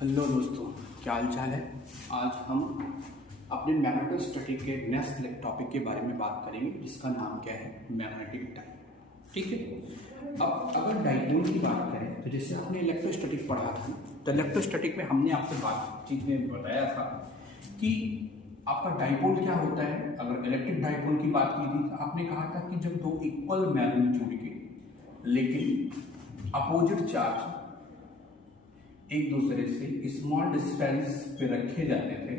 Hello दोस्तों, क्या हाल चाल है। आज हम अपने मैग्नेटोस्टैटिक के नेक्स्ट टॉपिक के बारे में बात करेंगे, जिसका नाम क्या है, मैग्नेटिक डाइपोल। ठीक है। अब अगर डाइपोल की बात करें तो जैसे आपने इलेक्ट्रोस्टैटिक पढ़ा था, तो इलेक्ट्रोस्टैटिक में हमने आपसे बातचीत में बताया था कि आपका डाइपोल क्या होता है। अगर इलेक्ट्रिक डाइपोल की बात की थी तो आपने कहा था कि जब दो इक्वल मैग्नीट्यूड के लेकिन अपोजिट चार्ज एक दूसरे से स्मॉल डिस्टेंस पे रखे जाते थे,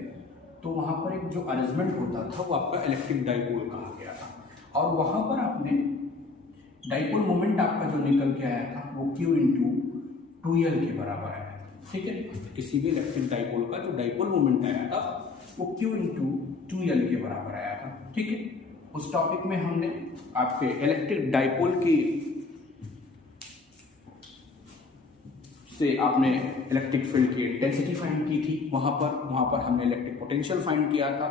तो वहां पर एक जो अरेंजमेंट होता था वो आपका इलेक्ट्रिक डाइपोल कहा गया था। और वहां पर आपने डाइपोल मोमेंट आपका जो निकल के आया था वो Q इंटू 2L के बराबर आया था। ठीक है। किसी भी इलेक्ट्रिक डाइपोल का जो डाइपोल मोमेंट आया था वो Q इंटू 2L के बराबर आया था। ठीक है। उस टॉपिक में हमने आपके इलेक्ट्रिक डाइपोल की से आपने इलेक्ट्रिक फील्ड की इंटेंसिटी फाइंड की थी। वहाँ पर हमने इलेक्ट्रिक पोटेंशियल फाइंड किया था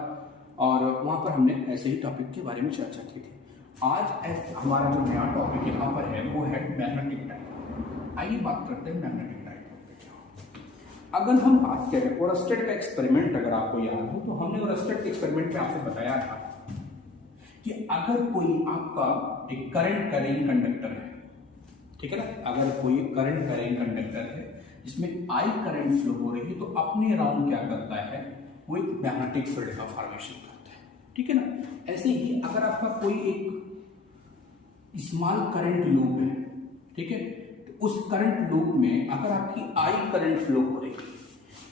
और वहाँ पर हमने ऐसे ही टॉपिक के बारे में चर्चा की थी। आज हमारा जो नया टॉपिक यहाँ पर है वो है मैग्नेटिक डाइपोल। आइए बात करते हैं मैग्नेटिक डाइपोल पे क्या होता है। अगर हम बात करें ओरस्टेड का एक्सपेरिमेंट, अगर आपको याद हो तो हमने ओरस्टेड के एक्सपेरिमेंट में आपसे बताया था कि अगर कोई आपका एक करंट कैरिंग कंडक्टर है, ठीक है ना, अगर कोई करंट कैरिंग कंडक्टर है जिसमें आई करंट फ्लो हो रही है, तो अपने अराउंड क्या करता है, वो एक मैग्नेटिक फील्ड का फॉर्मेशन करता है। ठीक है ना। ऐसे ही अगर आपका कोई एक स्मॉल करंट लूप है, ठीक है, तो उस करंट लूप में अगर आपकी आई करंट फ्लो हो रही है,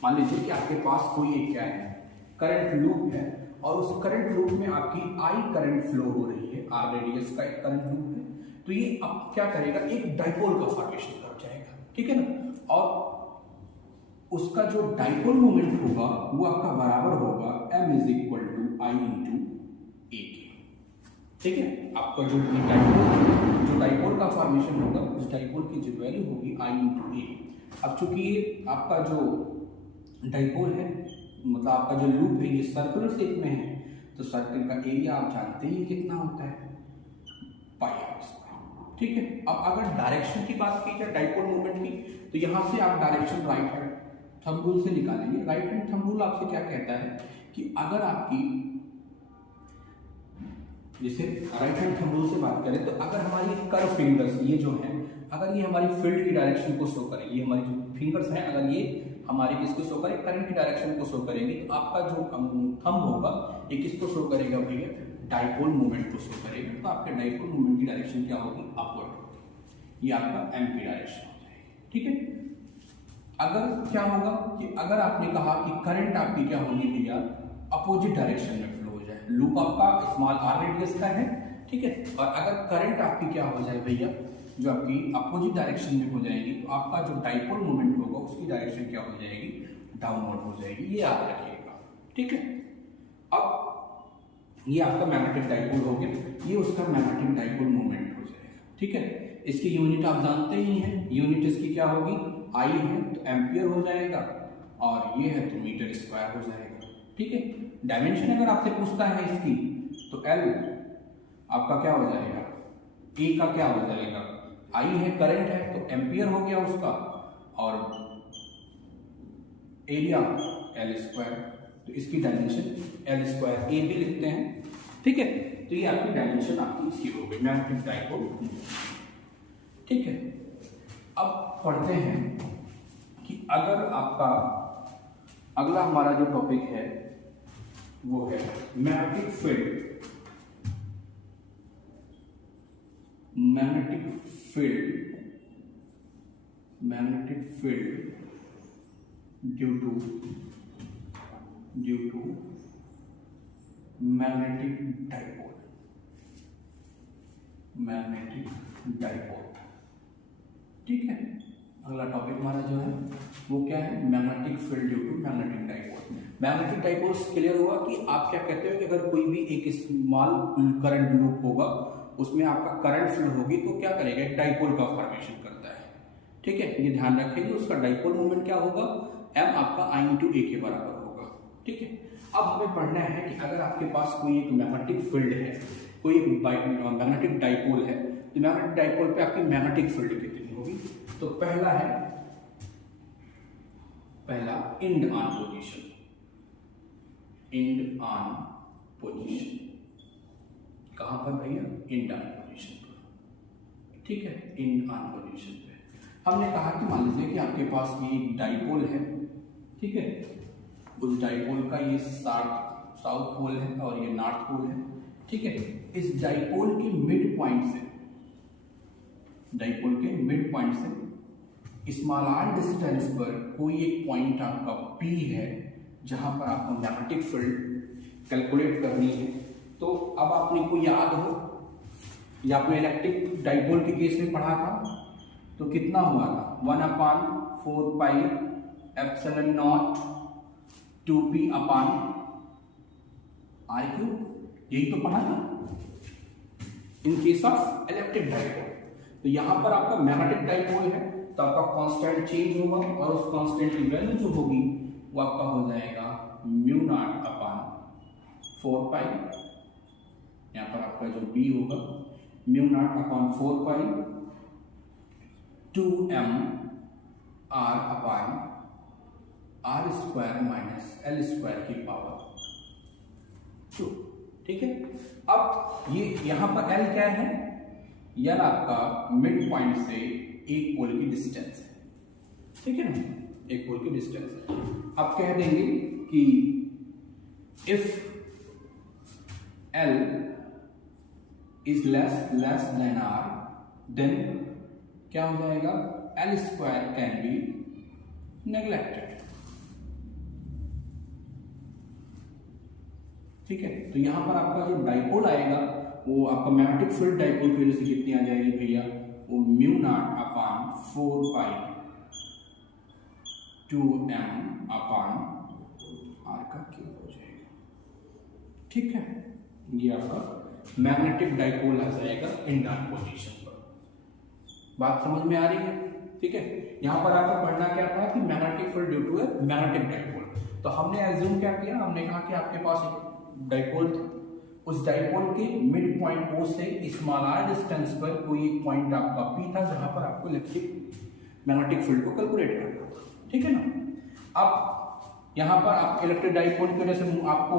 मान लीजिए कि आपके पास कोई एक क्या है, करंट लूप है और उस करंट लूप में आपकी आई करंट फ्लो हो रही है, आर रेडियस का एक करंट लूप है, तो ये अब क्या करेगा, एक डाइपोल का फॉर्मेशन कर जाएगा। ठीक है ना। और उसका जो डाइपोल मोमेंट होगा वो आपका बराबर होगा m is equal to I into A K. ठीक है। आपका जो डाइपोल का फॉर्मेशन होगा, उस डाइपोल की जो वैल्यू होगी आई इंटू ए। अब चूंकि ये आपका जो डाइपोल है, मतलब आपका जो लूप है, ये सर्कुलर शेप में है, तो सर्कल का एरिया आप जानते ही कितना होता है, पाई आर स्क्वायर। ठीक है। अब अगर डायरेक्शन की बात की जाए डाइपोल मोमेंट की, तो यहां से आप direction right hand thumb rule से निकालेंगे। राइट हैंड थंब रूल आपसे क्या कहता है कि अगर आपकी, जैसे राइट हैंड थंब रूल से बात करें तो अगर हमारी कर्व फिंगर्स ये जो है, अगर ये हमारी फील्ड की डायरेक्शन को शो करें, ये हमारी जो फिंगर्स हैं अगर ये हमारे किसको शो करें, करंट की डायरेक्शन को शो करेंगे, तो आपका जो थंब होगा ये किसको शो करेगा भैया, डाइपोल मोमेंट को शो करेगा। तो आपके डाइपोल मोमेंट की डायरेक्शन क्या होगी, अपवर्ड होगी। ये आपका एम की डायरेक्शन हो जाएगी। ठीक है। अगर क्या होगा कि अगर आपने कहा कि करंट आपकी क्या होगी भैया, अपोजिट डायरेक्शन में फ्लो हो जाए, लूप आपका स्मॉल आर रेडियस का है, ठीक है, और अगर करंट आपकी क्या हो जाए भैया, जो आपकी अपोजिट डायरेक्शन में हो जाएगी, तो आपका जो डाइपोल मोमेंट होगा उसकी डायरेक्शन क्या हो जाएगी, डाउनवर्ड हो जाएगी। ये याद रखिएगा। ठीक है। अब ये आपका मैग्नेटिक डाइपोल हो गया, ये उसका मैग्नेटिक डाइपोल मोमेंट हो जाएगा। ठीक है। इसकी यूनिट आप जानते ही हैं, यूनिट इसकी क्या होगी, आई है तो एम्पियर हो जाएगा, और ये है तो मीटर स्क्वायर हो जाएगा। ठीक है। डायमेंशन अगर आपसे पूछता है इसकी, तो एल आपका क्या हो जाएगा, ए का क्या हो जाएगा, आई है करंट है तो एम्पियर हो गया उसका, और एरिया एल स्क्वायर, तो इसकी डायमेंशन एल स्क्वायर ए भी लिखते हैं। ठीक है। तो ये आपकी डायमेंशन आपकी इसकी हो गई मैग्नेटिक डाइपोल। ठीक है। अब पढ़ते हैं कि अगर आपका अगला हमारा जो टॉपिक है वो है magnetic field. Magnetic field due to magnetic dipole. ठीक है। अगला टॉपिक हमारा जो है वो क्या है, magnetic field due to magnetic dipole. Magnetic dipole clear हुआ कि आप क्या कहते हो कि अगर कोई भी एक स्मॉल करंट लूप होगा, उसमें आपका करंट फ्लो होगी, तो क्या करेगा, एक डाइपोल का फॉर्मेशन करता है। ठीक है। ये ध्यान रखेंगे, उसका डाइपोल मोमेंट क्या होगा, एम आपका आई इंटू ए के बराबर होगा। ठीक है। अब हमें पढ़ना है कि अगर आपके पास कोई एक मैग्नेटिक फील्ड है, कोई एक मैग्नेटिक डाइपोल है, तो मैग्नेटिक डाइपोल पे आपकी मैग्नेटिक फील्ड कितनी होगी। तो पहला है पहला end on position, end on position कहां पर भैया, इंड ऑन पोजीशन पर, ठीक है, इंड ऑन पोजीशन पे। हमने कहा कि मान लीजिए कि आपके पास ये एक डाइपोल है, ठीक है, उस डाइपोल का ये साउथ पोल है और ये नॉर्थ पोल है, ठीक है। इस डाइपोल के मिड पॉइंट से, डाइपोल के मिड पॉइंट से स्मॉल आर डिस्टेंस पर कोई एक पॉइंट आपका P है जहां पर आपको मैग्नेटिक फील्ड कैलकुलेट करनी है। तो अब आपने को याद हो, या आपने इलेक्ट्रिक डाइपोल के केस में पढ़ा था, तो कितना हुआ था 1/4 pi epsilon not 2p upon r cube, यही तो पढ़ा था in case of electric dipole. तो यहां पर आपका मैग्नेटिक डाइपोल है तो आपका कांस्टेंट चेंज होगा और उस कांस्टेंट की वैल्यू जो होगी वो आपका हो जाएगा म्यू नॉट अपान 4 पाई, यहाँ पर आपका जो b होगा म्यू नॉट अपान 4 पाई 2m r अपान r square minus l square की पावर 2, ठीक है। अब ये यहाँ पर l क्या है, l आपका मिड पॉइंट से एक पोल की डिस्टेंस है, ठीक है ना, एक पोल की डिस्टेंस है। अब कह देंगे कि if l is less than r then क्या हो जाएगा, l square can be neglected, ठीक है। तो यहां पर आपका जो डाइपोल आएगा वो आपका मैग्नेटिक फील्ड डाइपोल की वजह से कितनी आ जाएगी भैया, वो म्यू नॉट अपान 4 पाई 2m अपान r का क्यूब हो जाएगा, ठीक है। ये आपका मैग्नेटिक डाइपोल आ जाएगा इंड ऑन पोजीशन पर। बात समझ में आ रही है, ठीक है। यहां पर आपको पढ़ना क्या था कि magnetic field due to a magnetic dipole. तो हमने एज्यूम क्या किया, हमने कहा कि आपके पास एक डाइपोल था, उस डाइपोल के मिड पॉइंट O से स्मॉल r डिस्टेंस पर कोई एक पॉइंट आपका P था जहां पर आपको इलेक्ट्रिक मैग्नेटिक फील्ड को कैलकुलेट करना था, ठीक है ना। अब यहां पर आप इलेक्ट्रिक डाइपोल की वजह से आपको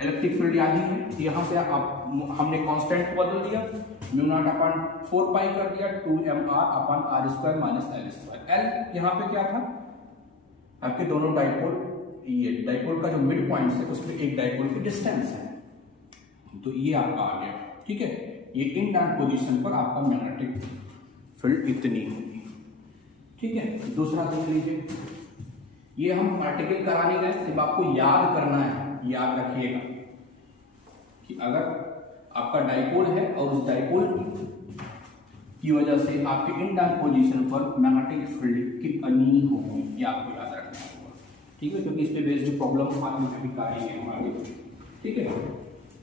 इलेक्ट्रिक फील्ड याद ही है, यहाँ से आप हमने कांस्टेंट को बदल दिया, म्यू नॉट अपान 4 पाई कर दिया 2mr अपान r square minus l square. l यहाँ पे क्या था, आपके दोनों डाइपोल, ये डाइपोल का जो मिड पॉइंट है उसमें एक डाइपोल की डिस्टेंस है, तो ये आपका आ गया, ठीक है। ये इंड ऑन पोजीशन पर आपका मैग्नेटिक फील्ड इतनी होगी, ठीक है। दूसरा देख लीजिए, ये हम आर्टिकल कराने गए, सिर्फ आपको याद करना है, याद रखिएगा कि अगर आपका डाइपोल है और उस डाइपोल की वजह से आपके इंड ऑन पोजीशन पर मैग्नेटिक फील्ड कितनी होगी, ये आपको याद रखना होगा, ठीक है, क्योंकि इस पे बेस्ड प्रॉब्लम आगे भी आ रही है हमारी, ठीक है।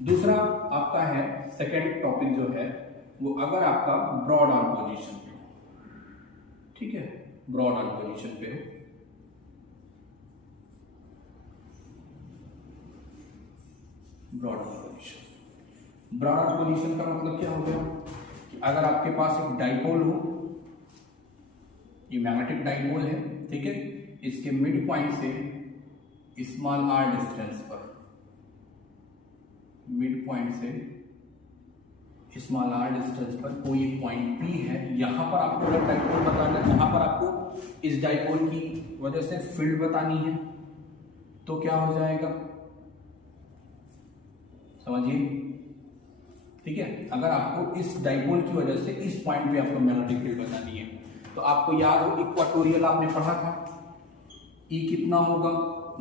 दूसरा आपका है सेकंड टॉपिक जो है वो, अगर आपका ब्रॉड ऑन पोजीशन पे, ठीक है, ब्रॉड ऑन पोजीशन पे हो, broad on position, broad on position का मतलब क्या हो गया कि अगर आपके पास एक डाइपोल हो, ये मैग्नेटिक डाइपोल है, ठीक है, इसके मिड पॉइंट से स्मॉल r डिस्टेंस पर, मिड पॉइंट से स्मॉल r डिस्टेंस पर कोई एक पॉइंट P है, यहां पर आपको अगर डाइपोल बताना है, जहां पर आपको इस डाइपोल की वजह से फील्ड बतानी है, तो क्या हो जाएगा, समझिए, ठीक है। अगर आपको इस डाइपोल की वजह से इस पॉइंट पे आपको मैग्नेटिक फील्ड बतानी है, तो आपको याद हो इक्वाटोरियल आपने पढ़ा था, E कितना होगा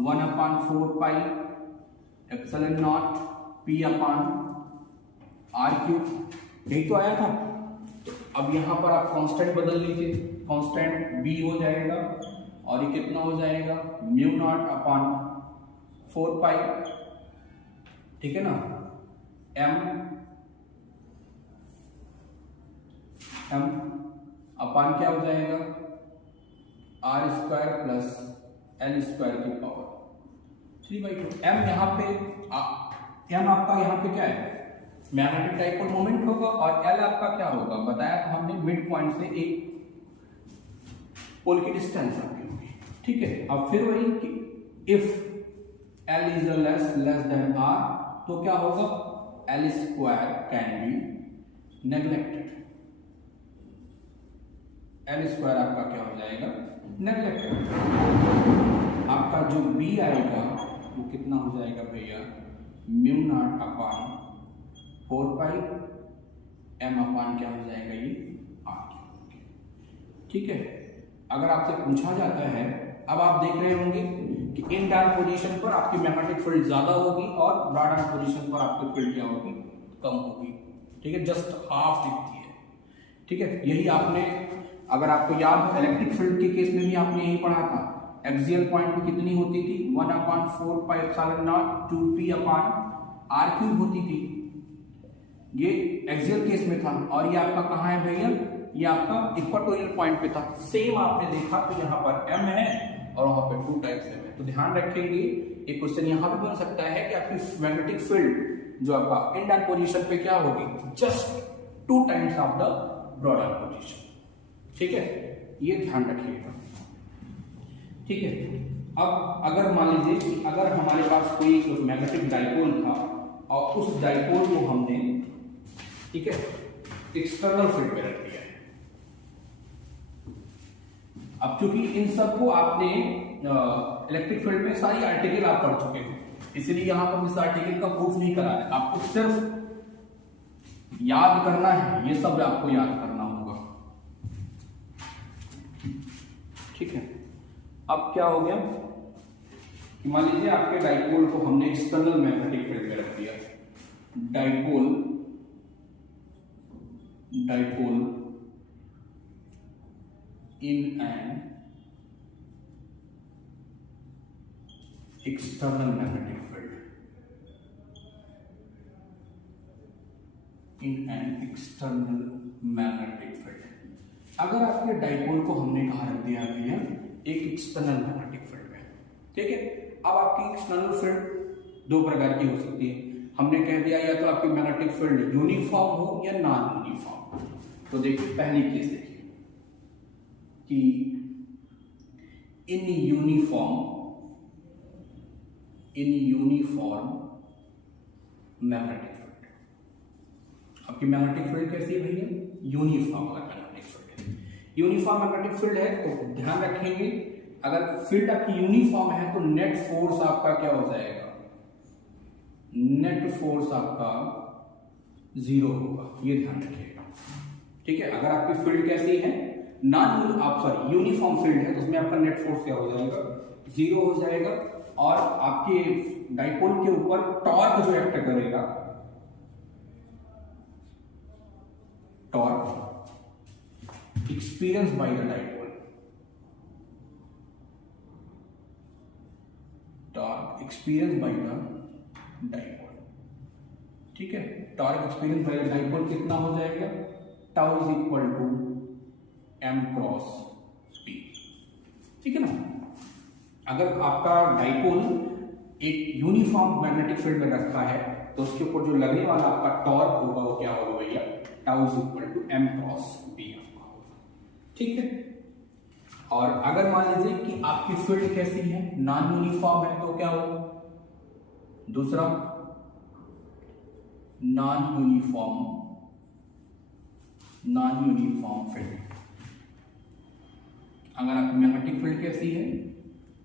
1/4 pi epsilon not P upon r cube, यही तो आया था। तो अब यहां पर आप कांस्टेंट बदल लीजिए, कांस्टेंट b हो जाएगा और ये कितना हो जाएगा म्यू नॉट अपान 4 पाई, ठीक है ना, m अपान क्या हो जाएगा r square plus l square की पावर 3/2। m यहाँ पे m आपका यहाँ पे क्या है, मैग्नेटिक डाइपोल मोमेंट होगा, और l आपका क्या होगा, बताया था हमने मिड पॉइंट से एक पोल की डिस्टेंस आपकी होगी, ठीक है। अब फिर वही कि if L is less than R तो क्या होगा, L square can be neglected. L square आपका क्या हो जाएगा, नेग्लेक्टेड। आपका जो B आएगा वो कितना हो जाएगा भैया, mu not upon 4 pi m अपान क्या हो जाएगा, ये R। ठीक है। अगर आपसे पूछा जाता है, अब आप देख रहे होंगे कि इन डाउन पोजीशन पर आपकी मैग्नेटिक फील्ड ज्यादा होगी और ब्रॉड डाउन पोजीशन पर आपकी फील्ड क्या होगी, कम होगी। ठीक है, जस्ट हाफ दिखती है। ठीक है, यही आपने, अगर आपको याद हो इलेक्ट्रिक फील्ड के केस में भी आपने यही पढ़ा था, एक्सियल पॉइंट पे कितनी होती थी, 1/4 pi epsilon not 2p upon r cube होती थी। ये एक्सियल केस में था। और ये आपका कहाँ है भैया, ये आपका इक्वाटोरियल पॉइंट पे था। सेम आपने देखा तो यहाँ पर m है और वहां पे 2 टाइप्स है। तो ध्यान रखेंगे, एक क्वेश्चन यहाँ पे बन सकता है कि आपकी मैग्नेटिक फील्ड जो आपका इन डाउन पोजीशन पे क्या होगी, just 2 times of the brought down position. ठीक है, ये ध्यान रखिएगा। ठीक है, अब अगर मान लीजिए कि अगर हमारे पास कोई मैग्नेटिक डाइपोल था और उस डाइपोल को हमने, ठीक है, एक्सटर्नल फील्ड में रख दिया है। अब क्योंकि इन सबको आपने इलेक्ट्रिक फील्ड में सारी आर्टिकल आप पढ़ चुके हैं, इसलिए यहां पर इस आर्टिकल का प्रूफ नहीं करा है, आपको सिर्फ याद करना है, ये सब आपको याद करना होगा। ठीक है, अब क्या हो गया कि मान लीजिए आपके डाइपोल को हमने एक्सटर्नल मैग्नेटिक फील्ड में रख दिया। Dipole in an external magnetic field, in an external magnetic field. अगर आपके डाइपोल को हमने कहा रख दिया भैया एक एक्सटर्नल मैग्नेटिक फील्ड में, ठीक है। अब आपकी एक्सटर्नल फील्ड 2 प्रकार की हो सकती है। हमने कह दिया या तो आपकी मैग्नेटिक फील्ड यूनिफॉर्म हो या नॉन यूनिफॉर्म। तो देखिए पहली केस देखिए कि इन यूनिफॉर्म मैग्नेटिक फील्ड, आपकी मैग्नेटिक फील्ड कैसी है भैया, uniform magnetic field. Uniform magnetic field है तो ध्यान रखेंगे, अगर फील्ड आपकी यूनिफॉर्म है तो नेट फोर्स आपका क्या हो जाएगा, नेट फोर्स आपका 0 होगा, ये ध्यान रखिएगा। ठीक है, अगर आपकी फील्ड कैसी है, यूनिफॉर्म फील्ड है तो उसमें आपका नेट फोर्स क्या हो जाएगा, 0 हो जाएगा। और आपके डाइपोल के ऊपर टॉर्क जो एक्ट करेगा, torque experience by the dipole, torque experience by the dipole. ठीक है, torque experience by the dipole कितना हो जाएगा, tau is equal to m cross p। ठीक है ना। अगर आपका डाइपोल एक यूनिफॉर्म मैग्नेटिक फील्ड में रखा है तो उसके ऊपर जो लगने वाला आपका टॉर्क होगा वो क्या होगा भैया, tau is equal to m cross p आपका होगा। ठीक है, और अगर मान लीजिए कि आपकी फील्ड कैसी है, नॉन यूनिफॉर्म है, तो क्या होगा, दूसरा नॉन यूनिफॉर्म फील्ड। अगर आपकी मैग्नेटिक फील्ड कैसी है,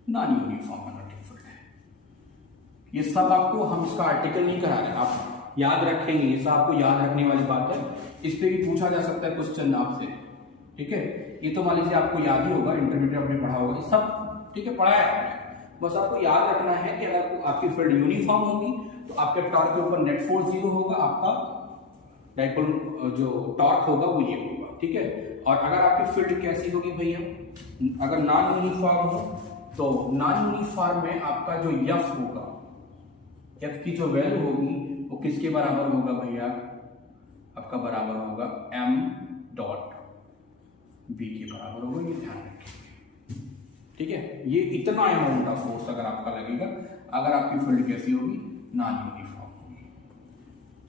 नॉन यूनिफॉर्म मैग्नेटिक फील्ड है। ये सब आपको हम इसका आर्टिकल नहीं करा रहे, आप याद रखेंगे, ये सब आपको याद रखने वाली बात है। इस पे भी पूछा जा सकता है क्वेश्चन आपसे। ठीक है, ये तो मान लीजिए आपको याद ही होगा, इंटरमीडिएट आपने पढ़ा होगा ये सब। ठीक है, पढ़ा है आपने, बस आपको याद रखना है कि अगर आपकी फील्ड यूनिफॉर्म होगी तो आपके टॉर्क के ऊपर नेट फोर्स 0 होगा, आपका डाइपोल जो टॉर्क होगा वो ये होगा। ठीक है, और अगर आपकी फील्ड कैसी होगी भैया, अगर नॉन यूनिफॉर्म हो तो नॉन यूनिफॉर्म में आपका जो F होगा, F की जो वैल्यू होगी वो किसके बराबर होगा भैया, आपका बराबर होगा m डॉट b के बराबर होगा, ये ध्यान रखिए। ठीक है, ये इतना अमाउंट ऑफ फोर्स अगर आपका लगेगा अगर आपकी फील्ड कैसी होगी, नॉन यूनिफॉर्म होगी।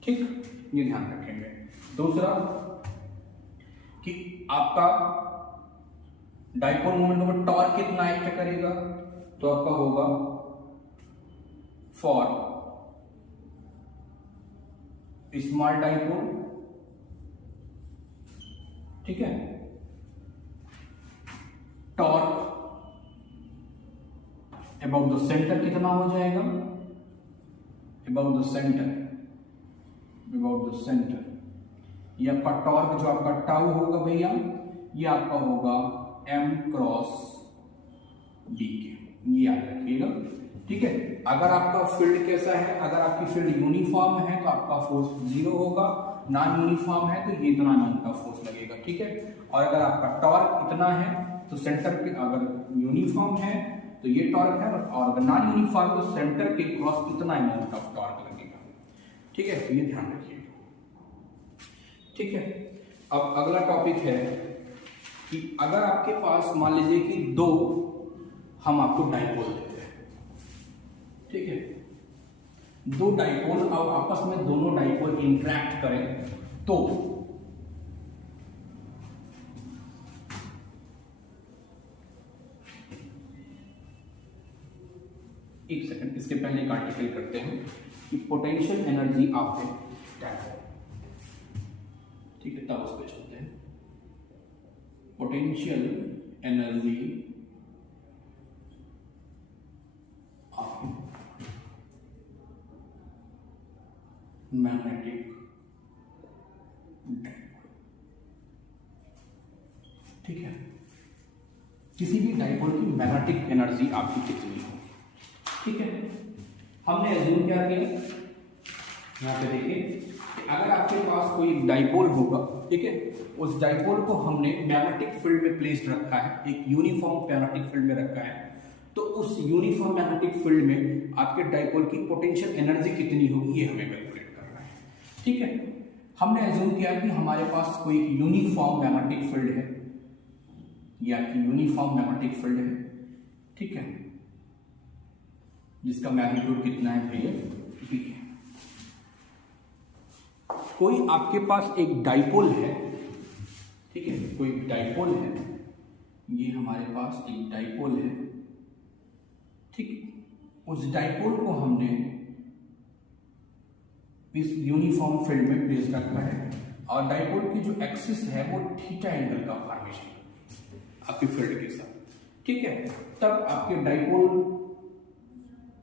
ठीक, ये ध्यान रखेंगे। दूसरा कि आपका डाइपोल मोमेंट के ऊपर टॉर्क कितना एक्ट करेगा, तो आपका होगा फॉर स्मॉल डाइपोल, ठीक है, टॉर्क अबाउट द सेंटर कितना हो जाएगा, about the centre, about the centre, ये आपका टॉर्क जो आपका टाउ होगा भैया, ये आपका होगा m क्रॉस d के, ये याद रखिएगा, ठीक है। अगर आपका फील्ड कैसा है, अगर आपकी फील्ड यूनिफॉर्म है तो आपका फोर्स 0 होगा, नॉन यूनिफॉर्म है तो ये इतना अमाउंट का फोर्स लगेगा, ठीक है। और अगर आपका टॉर्क इतना है तो सेंटर पे, अगर यूनिफॉर्म है तो ये टॉर्क है, और अगर नॉन यूनिफॉर्म तो सेंटर के क्रॉस इतना अमाउंट ऑफ टॉर्क लगेगा, ठीक है। तो ये ध्यान रखिएगा, ठीक है। अब अगला टॉपिक है कि अगर आपके पास मान लीजिए कि दो हम आपको डाइपोल देते हैं, ठीक है, दो डाइपोल, अब आपस में दोनों डाइपोल इंटरैक्ट करें तो एक सेकंड, इसके पहले एक आर्टिकल करते हैं कि potential energy of a dipole, ठीक है, तब उस पर चलते हैं। Potential energy of magnetic dipole, ठीक है। किसी भी डाइपोल की मैग्नेटिक एनर्जी आपकी कितनी होगी, ठीक है। हमने अज्यूम क्या किया, यहाँ पे देखिए कि अगर आपके पास कोई डाइपोल होगा, ठीक है, उस डाइपोल को हमने मैग्नेटिक फील्ड में प्लेस्ड रखा है, एक यूनिफॉर्म मैग्नेटिक फील्ड में रखा है, तो उस यूनिफॉर्म मैग्नेटिक फील्ड में आपके डाइपोल की पोटेंशियल एनर्जी कितनी होगी ये हमें कैलकुलेट करना है, ठीक है। हमने अज्यूम किया कि हमारे पास कोई एक यूनिफॉर्म मैग्नेटिक फील्ड है, ये आपकी यूनिफॉर्म मैग्नेटिक फील्ड है, ठीक है, जिसका मैग्नीट्यूड कितना है भैया, b है। कोई आपके पास एक डाइपोल है, ठीक है, कोई डाइपोल है, ये हमारे पास एक डाइपोल है, ठीक, उस डाइपोल को हमने इस यूनिफॉर्म फील्ड में प्लेस रखा है, और डाइपोल की जो एक्सिस है वो थीटा एंगल का फॉर्मेशन आपकी फील्ड के साथ, ठीक है। तब आपके डाइपोल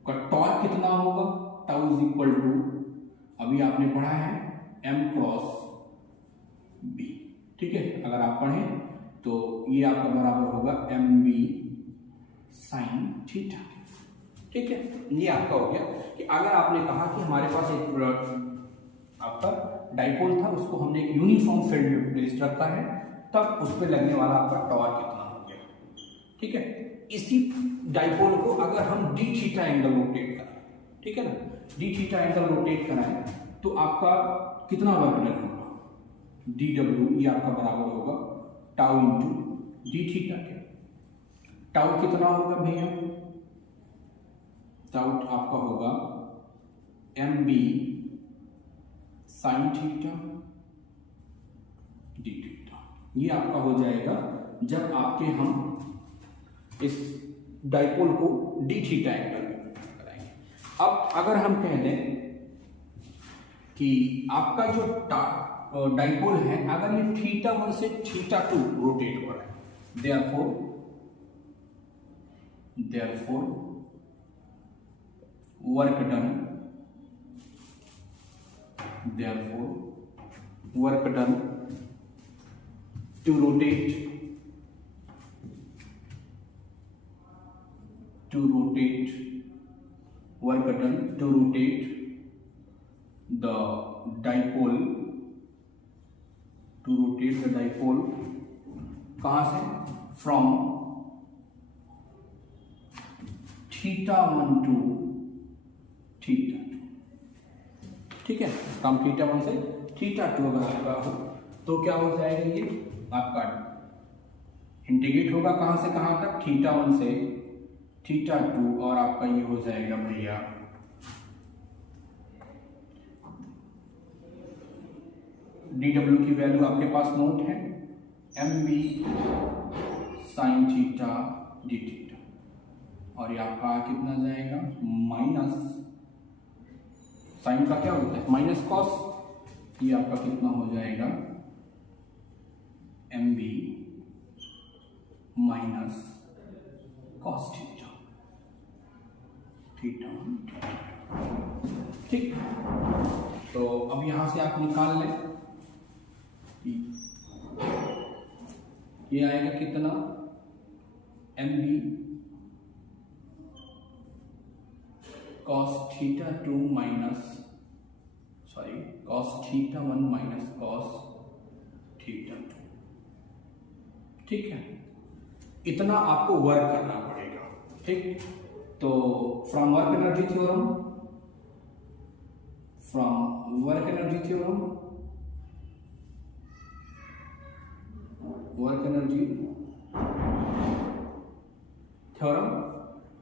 का टॉर्क कितना होगा, टाउ इज इक्वल टू, अभी आपने पढ़ा है m क्रॉस b, ठीक है। अगर आप पढ़ें तो ये आपका बराबर होगा mb साइन थीटा, ठीक है। ये आपका हो गया कि अगर आपने कहा कि हमारे पास एक आपका डाइपोल था, उसको हमने एक यूनिफॉर्म फील्ड में प्लेस रखा है, तब उस पर लगने वाला आपका टॉर्क कितना हो गया, ठीक है। इसी डाइपोल को अगर हम डी थीटा एंगल रोटेट करें, ठीक है ना, डी थीटा एंगल रोटेट कराएं तो आपका कितना वर्क डन होगा, डी डब्ल्यू, ये आपका बराबर होगा टाउ इंटू डी थीटा के। टाउ कितना होगा भैया, टाउ आपका होगा M B sine theta D theta, ये आपका हो जाएगा जब आपके हम इस डाइपोल को डी थीटा एंगल में कराएंगे। अब अगर हम कह दें कि आपका जो डाइपोल है, अगर ये थीटा 1 से थीटा 2 रोटेट हो रहा है, therefore work done to rotate work done to rotate the dipole, कहां से, from थीटा 1 to थीटा 2, ठीक है, फ्रॉम थीटा 1 से थीटा 2 अगर आपका हो तो क्या हो जाएगा, ये आपका इंटीग्रेट होगा कहां से कहां तक, थीटा 1 से थीटा 2, और आपका ये हो जाएगा भैया डी डब्ल्यू की वैल्यू आपके पास नोट है, M B sine theta D theta, और ये आपका कितना जाएगा माइनस साइन का क्या होता है माइनस कॉस, ये आपका कितना हो जाएगा M B minus cos theta theta. ठीक, तो अब यहां से आप निकाल लें, ये आएगा कितना M B cos theta 2 minus cos theta 1 minus cos theta 2। ठीक है, इतना आपको वर्क करना पड़ेगा। ठीक, तो फ्रॉम वर्क एनर्जी थ्योरम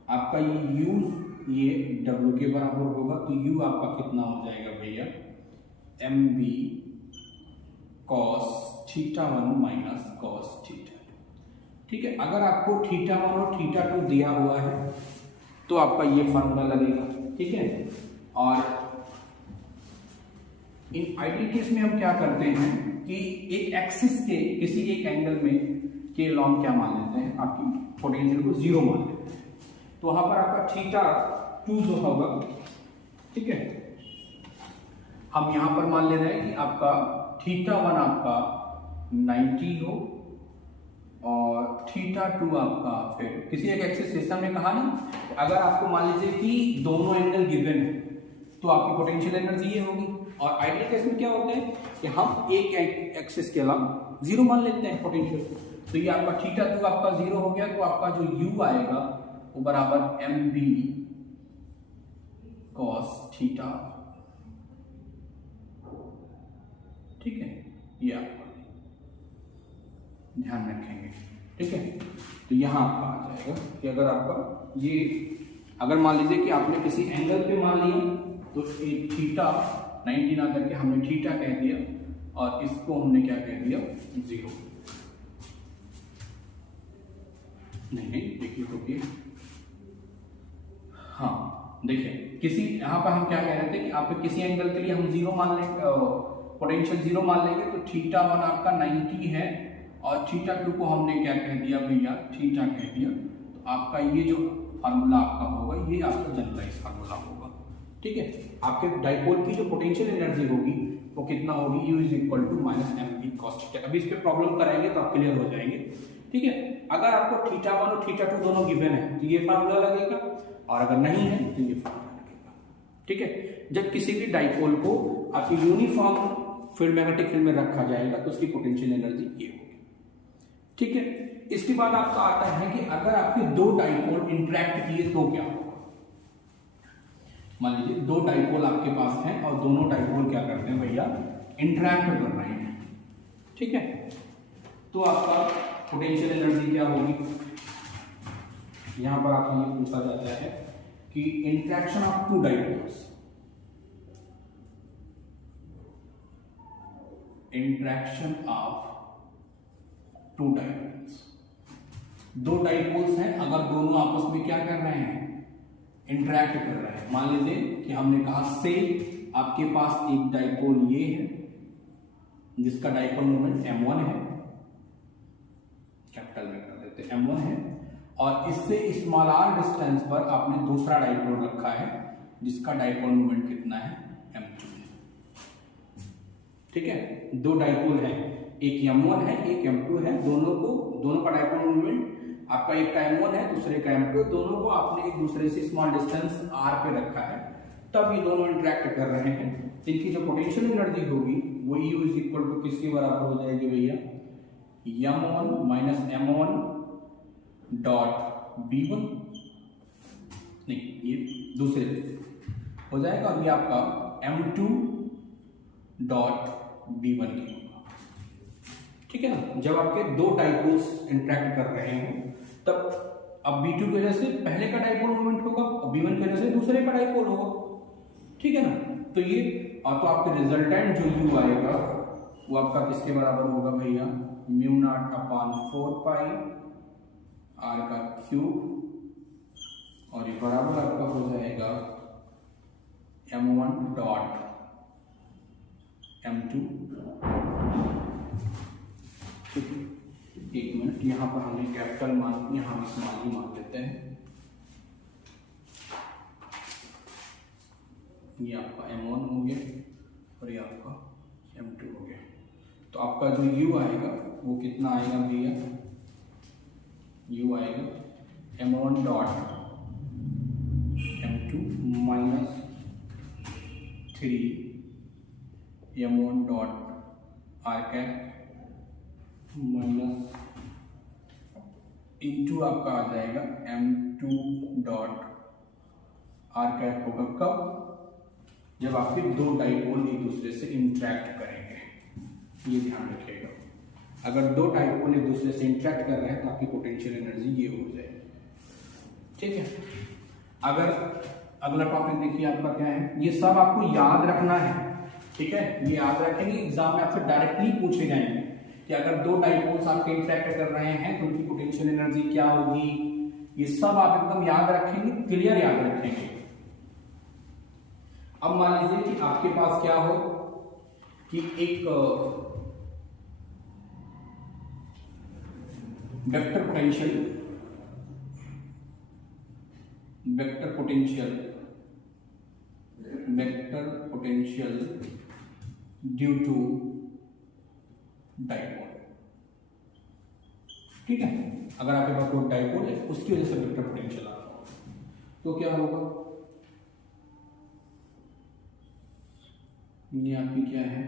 आपका ये u ये w के बराबर होगा, तो u आपका कितना हो जाएगा भैया M B cos theta 1 minus cos theta. ठीक है, अगर आपको थीटा 1 और थीटा 2 दिया हुआ है तो आपका ये फार्मूला लगेगा। ठीक है, और इन आइडियल केस में हम क्या करते हैं कि एक एक्सिस के किसी एक एंगल में के लॉन्ग क्या मान लेते हैं, आपकी पोटेंशियल को 0 मान लेते हैं, तो वहां पर आपका थीटा 2 जो होगा, ठीक है, हम यहां पर मान ले रहे हैं कि आपका थीटा 1 आपका 90 हो और थीटा 2 आपका फिर किसी एक एक्सिस सिस्टम में कहा नहीं, अगर आपको मान लीजिए कि दोनों एंगल गिवन है तो आपकी पोटेंशियल एनर्जी ये होगी। और आइडियल केस में क्या होता है कि हम एक एक्सिस के अलावा 0 मान लेते हैं पोटेंशियल, तो ये आपका थीटा 2 आपका 0 हो गया, तो आपका जो u आएगा वो बराबर एम बी कॉस थीटा। ठीक है, ये आपका ध्यान रखेंगे। ठीक है, तो यहां आपका आ जाएगा कि अगर आपका ये अगर मान लीजिए कि आपने किसी एंगल पे मान लिया तो एक थीटा 90 ना करके हमने थीटा कह दिया और इसको हमने क्या कह दिया 0। नहीं देखिए तो ये हाँ देखिए किसी यहाँ पर हम क्या कह रहे थे कि आप किसी एंगल के लिए हम 0 मान लेंगे, पोटेंशियल 0 मान लेंगे, तो थीटा 1 आपका 90 है और थीटा 2 को हमने क्या कह दिया भैया थीटा कह दिया, तो आपका ये जो फार्मूला आपका होगा ये आपका जनरलाइज फार्मूला होगा। ठीक है, आपके डाइपोल की जो पोटेंशियल एनर्जी होगी वो कितना होगी, U is equal to minus M B cos theta. अभी इस पे प्रॉब्लम कराएंगे तो आप क्लियर हो जाएंगे। ठीक है, अगर आपको थीटा 1 और थीटा 2 दोनों गिवन है तो ये फार्मूला लगेगा, और अगर नहीं है तो ये फार्मूला लगेगा। ठीक है, जब किसी भी डाइपोल को आपकी यूनिफॉर्म फील्ड मैग्नेटिक फील्ड में रखा जाएगा तो उसकी पोटेंशियल एनर्जी ये होगी। ठीक है, इसके बाद आपका आता है कि अगर आपके दो डाइपोल इंटरेक्ट किए तो क्या होगा। मान लीजिए दो डाइपोल आपके पास हैं और दोनों डाइपोल क्या करते हैं भैया इंटरेक्ट कर रहे हैं। ठीक है, तो आपका पोटेंशियल एनर्जी क्या होगी, यहां पर आपको ये पूछा जाता है कि interaction of two dipoles, interaction of two dipoles, दो डाइपोल्स हैं, अगर दोनों आपस में क्या कर रहे हैं इंटरेक्ट कर रहे हैं। मान लीजिए कि हमने कहा से आपके पास एक डाइपोल ये है जिसका डाइपोल मोमेंट m1 है, कैपिटल में कर देते m1 है, और इससे स्मॉल r डिस्टेंस पर आपने दूसरा डाइपोल रखा है जिसका डाइपोल मोमेंट कितना है m2 है। ठीक है, दो डाइपोल है, एक m1 है एक m2 है, दोनों का डाइपोल मोमेंट आपका एक का m1 है दूसरे का m2, दोनों को आपने एक दूसरे से स्मॉल डिस्टेंस r पे रखा है, तब ये दोनों इंटरेक्ट कर रहे हैं। इनकी जो पोटेंशियल एनर्जी होगी वो U इज इक्वल टू किसके बराबर हो जाएगी भैया m1 minus m1 dot b1, नहीं ये दूसरे हो जाएगा, और ये आपका m2 डॉट b1 की होगा। ठीक है ना, जब आपके दो डाइपोल्स इंटरेक्ट कर रहे हैं तब अब b2 की वजह से पहले का डाइपोल मोमेंट होगा और b1 की वजह से दूसरे का डाइपोल होगा। ठीक है ना, तो ये और तो आपके रिजल्टेंट जो u आएगा वो आपका किसके बराबर होगा भैया mu naught upon 4 pi R का क्यूब और ये बराबर आपका हो जाएगा m1 डॉट m2। एक मिनट, यहाँ पर हमने कैपिटल मान यहाँ स्मॉल ही मान लेते हैं। ये आपका m1 हो गया और ये आपका m2 हो गया। तो आपका जो u आएगा वो कितना आएगा भैया, u आएगा m1 dot m2 minus 3 m1 dot r cap minus into आपका आ जाएगा m2 डॉट r कैप होगा कब, जब आपके दो डाइपोल एक दूसरे से इंटरेक्ट करेंगे। ये ध्यान रखिएगा, अगर दो डाइपोल एक दूसरे से इंटरेक्ट कर रहे हैं तो आपकी पोटेंशियल एनर्जी ये हो जाएगी। ठीक है, अगर अगला टॉपिक देखिए आपका क्या है, ये सब आपको याद रखना है। ठीक है, ये याद रखेंगे, एग्जाम में आपसे डायरेक्टली पूछे जाएंगे कि अगर दो डाइपोल्स आपके इंटरेक्ट कर रहे हैं तो उनकी पोटेंशियल एनर्जी क्या होगी। ये सब आप एकदम याद रखेंगे, क्लियर याद रखेंगे। अब मान लीजिए कि आपके पास क्या हो कि एक vector potential due to dipole. ठीक है, अगर आपके पास कोई डाइपोल है उसकी वजह से वेक्टर पोटेंशियल आ रहा हो तो क्या होगा, ये आपकी क्या है,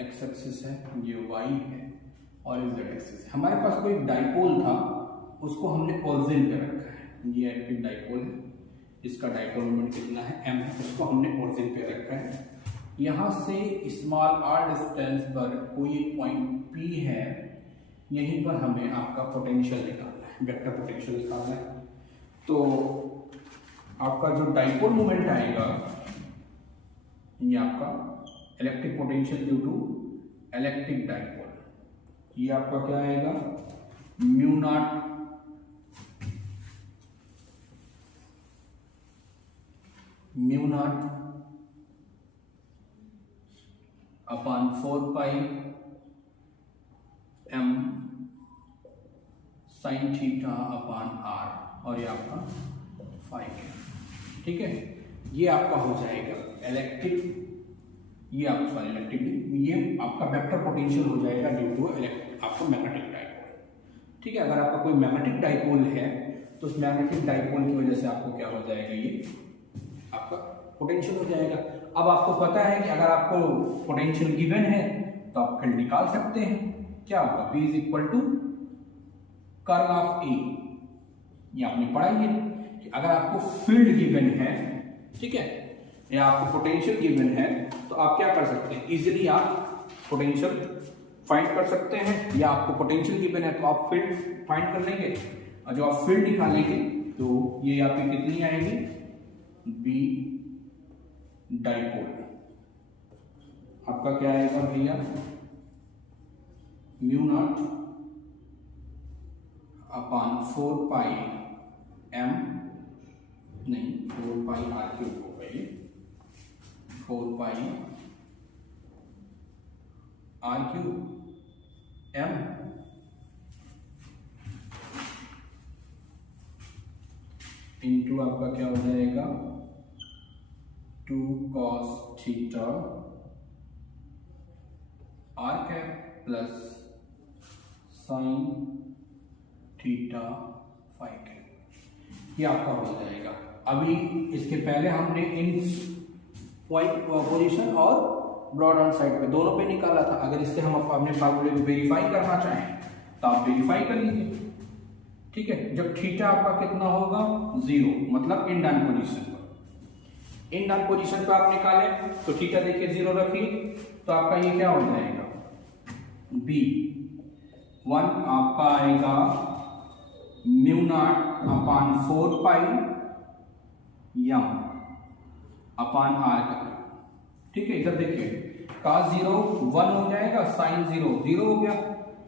एक्स एक्सिस है, ये वाई है और ये जेड एक्सिस है। हमारे पास कोई डाइपोल था, उसको हमने ओरिजिन पे रखा है। ये आपकी डाइपोल है, इसका डाइपोल मोमेंट कितना है, m है, उसको हमने ओरिजिन पे रखा है। यहाँ से स्मॉल r डिस्टेंस पर कोई एक पॉइंट P है, यहीं पर हमें आपका पोटेंशियल निकालना है, वेक्टर पोटेंशियल निकालना है। तो आपका जो डाइपोल मोमेंट आएगा ये आपका electric potential due to electric dipole, ये आपका क्या आएगा, mu naught upon 4 pi m sine theta upon r और ये आपका 5 है। ठीक है, ये आपका हो जाएगा इलेक्ट्रिक, ये आप सॉरी इलेक्ट्रिक, ये आपका वेक्टर पोटेंशियल हो जाएगा ड्यू टू आपको मैग्नेटिक डाइपोल। ठीक है, अगर आपका कोई मैग्नेटिक डाइपोल है तो उस मैग्नेटिक डाइपोल की वजह से आपको क्या हो जाएगा, ये आपका पोटेंशियल हो जाएगा। अब आपको पता है कि अगर आपको पोटेंशियल गिवन है तो आप फील्ड निकाल सकते हैं। क्या होगा, B is equal to curl of A। ये आपने पढ़ा ही है कि अगर आपको फील्ड गिवन है, ठीक है, या आपको पोटेंशियल गिवन है तो आप क्या कर सकते हैं, इजीली आप पोटेंशियल फाइंड कर सकते हैं, या आपको पोटेंशियल गिवन है तो आप फील्ड फाइंड कर लेंगे और जो आप फील्ड निकालेंगे तो ये आपकी कितनी आएगी, B डाइपोल। आपका क्या आएगा भैया, mu naught upon 4 pi m, नहीं 4 पाई r क्यूब होगा, ये 4 pi r cube m into आपका क्या हो जाएगा 2 cos theta r cap plus sine theta phi cap, ये आपका हो जाएगा। अभी इसके पहले हमने इन पोजीशन और ब्रॉड ऑन साइड पे दोनों पे निकाला था। अगर इससे हम अपने फार्मूले को वेरीफाई करना चाहें तो आप वेरीफाई कर लीजिए। ठीक है, जब थीटा आपका कितना होगा 0, मतलब इन डाउन पोजीशन पर, इन डाउन पोजीशन पर आप निकाले तो थीटा देखिए 0 रखिए तो आपका ये क्या हो जाएगा, B1 आपका आएगा mu naught upon 4 pi m upon r का। ठीक है, इधर देखिए cos 0 1 हो जाएगा, साइन 0 0 हो गया,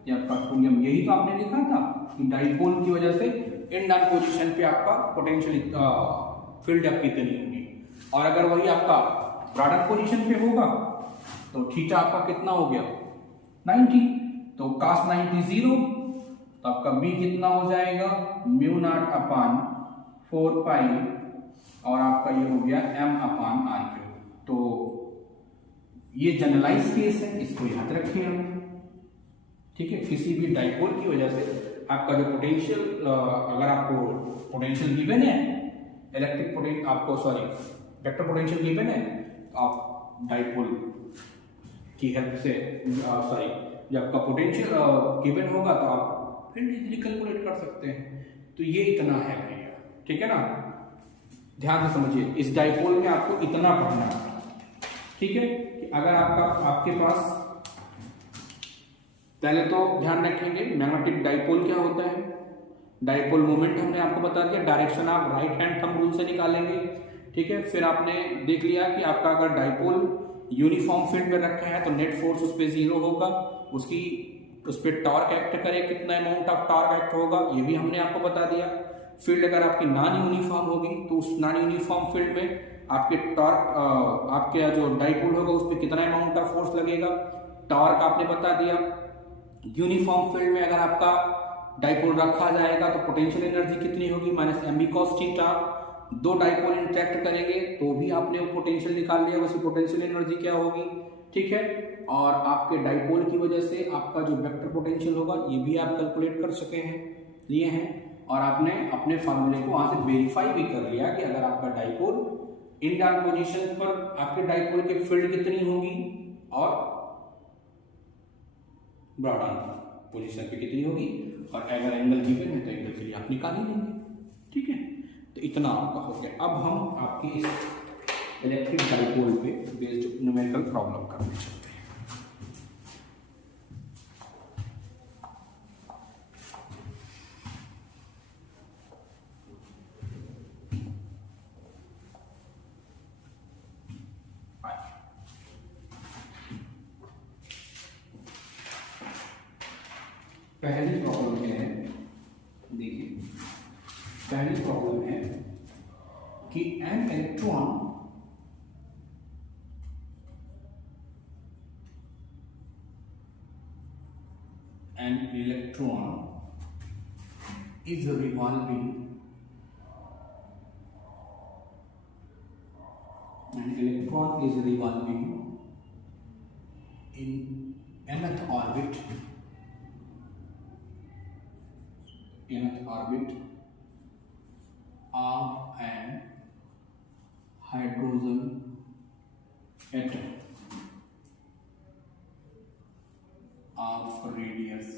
ये आपका 2m, यही तो आपने लिखा था। कि डाइपोल की वजह से इन डाउन पोजीशन पे आपका पोटेंशियल फील्ड आपकी इतनी होगी, और अगर वही आपका ब्रॉडर पोजीशन पे होगा तो थीटा आपका कितना हो गया 90, तो cos 90 0, तो आपका b कितना हो जाएगा म्यू नॉट अपान 4 पाई और आपका ये हो गया m अपान r क्यूब। तो ये जनरलाइज केस है, इसको याद रखिए हम, ठीक है। किसी भी डाइपोल की वजह से आपका जो पोटेंशियल, अगर आपको पोटेंशियल गिवन है, इलेक्ट्रिक पोटेंशियल आपको सॉरी वेक्टर पोटेंशियल गिवन है, तो आप डाइपोल की हेल्प से सॉरी जब आपका पोटेंशियल गिवन होगा तो आप फील्ड इजीली कैलकुलेट कर सकते हैं। तो ये इतना है भैया, ठीक है ना, ध्यान से समझिए। इस डाइपोल में आपको इतना पढ़ना है, ठीक है, कि अगर आपके पास, पहले तो ध्यान रखेंगे मैग्नेटिक डाइपोल क्या होता है। डाइपोल मोमेंट हमने आपको बता दिया, डायरेक्शन आप राइट हैंड थंब रूल से निकालेंगे, ठीक है। फिर आपने देख लिया कि आपका अगर डाइपोल यूनिफॉर्म फील्ड में रखा है तो नेट फोर्स उस पर 0 होगा, उस पर टॉर्क एक्ट करे, कितना अमाउंट ऑफ टॉर्क एक्ट होगा ये भी हमने आपको बता दिया। फील्ड अगर आपकी नॉन यूनिफॉर्म होगी तो उस नॉन यूनिफॉर्म फील्ड में आपके टॉर्क, आपके जो डाइपोल होगा उस पर कितना अमाउंट ऑफ फोर्स लगेगा, टॉर्क आपने बता दिया। यूनिफॉर्म फील्ड में अगर आपका डाइपोल रखा जाएगा तो पोटेंशियल एनर्जी कितनी होगी -mb cos थीटा। दो डाइपोल इंटरेक्ट करेंगे तो भी आपने वो पोटेंशियल निकाल लिया, वैसे पोटेंशियल एनर्जी क्या होगी, ठीक है। और आपके डाइपोल की वजह से आपका जो वेक्टर पोटेंशियल होगा ये भी आप कैलकुलेट कर सके हैं, लिए हैं, और आपने अपने फार्मूले को वहां से वेरीफाई भी कर लिया कि अगर आपका डाइपोल इन डाउन पोजीशन पर आपके डाइपोल की फील्ड कितनी होगी और ब्रॉड ऑन पोजीशन पे कितनी होगी, और अगर एंगल गिवन है तो एंगल के लिए आप निकाल ही लेंगे, ठीक है। तो इतना आपका हो गया। अब हम आपके इस इलेक्ट्रिक डाइपोल पे बेस्ड न्यूमेरिकल प्रॉब्लम करने चलते हैं। पहली प्रॉब्लम क्या है, देखिए पहली प्रॉब्लम है कि an electron is revolving, an electron is revolving in nth orbit of an hydrogen atom of radius